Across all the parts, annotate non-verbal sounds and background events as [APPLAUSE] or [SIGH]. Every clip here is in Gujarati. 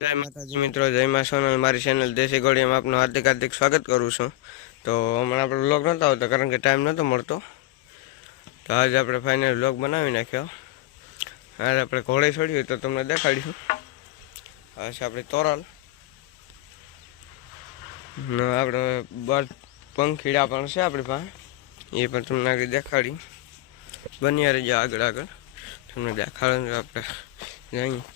જય માતાજી મિત્રો, જય મા સોનલ, મારી ચેનલ દેશી ગોળીમાં આપનું હાર્દિક હાર્દિક સ્વાગત કરું છું. તો હમણાં આપણે બ્લોગ નહોતો આવતો, કારણ કે ટાઈમ નહોતો મળતો. તો આજે આપણે ફાઇનલ બ્લોગ બનાવી નાખ્યો. આજે આપણે ઘોડે છોડ્યું તો તમને દેખાડીશું. આ છે આપણી તોરલ આપણે બાર પંખીડા પણ છે આપણી પાસે. એ પણ તમને આગળ દેખાડી. બન્યા રહેજો આગળ આગળ. તમને દેખાડો આપણે જઈએ.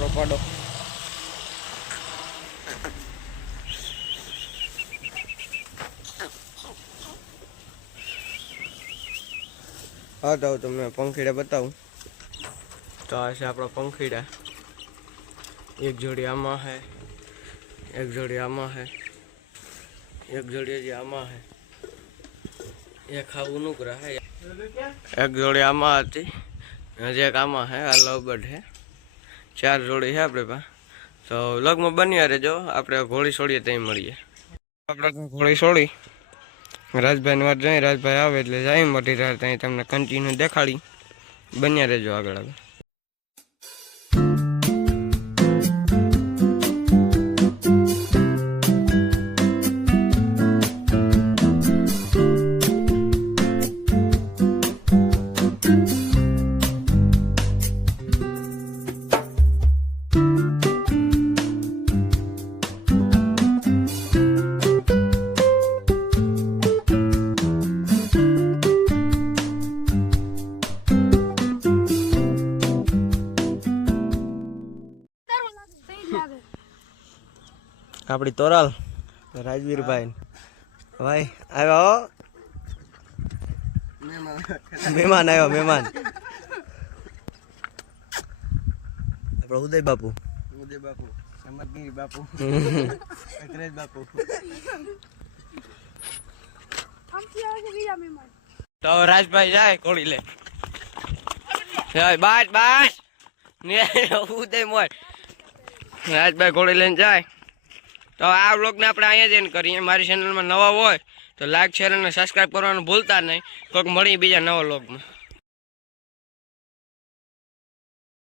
આપણો પાડો હા તો હું તમને પંખીડા બતાવું તો આ છે આપણા પંખીડા એક જોડી આમાં છે એક જોડી આમાં છે એક જોડી હજી આમાં છે એક ખાવું નુકરા હે એક જોડી આમાં હતી હજી એક આમાં છે આ લવબર્ડ છે ચાર જોડી છે આપણે પાસે. તો લગમાં બન્યા રહેજો. આપણે ઘોડી છોડીએ ત્યાં મળીએ. આપણે ઘોડી છોડી રાજભાઈની વાત જઈ, રાજભાઈ આવે એટલે જાય મોટી રાત ત્યાં તમને કન્ટિન્યુ દેખાડી. બન્યા રહેજો આગળ આગળ. આપણી તોરાલ રાજવીરભાઈ ભાઈ આવ્યો મહેમાન આવ્યો મહેમાન. આપણો ઉદય બાપુ. ઉદય બાપુ સમજગીરી બાપુ [LAUGHS] અગ્રેજ બાપુ. તો રાજભાઈ જાય કોળી લે. જાય બાજ ને ઉદય મોર રાજભાઈ કોળી લઈને જાય. તો આ વ્લોગને આપણે અહીંયા જ end કરીએ. મારી ચેનલમાં નવા હોય તો લાઈક શેર અને સબસ્ક્રાઈબ કરવાનું ભૂલતા નહીં. કોઈક મળી બીજા નવા વ્લોગમાં.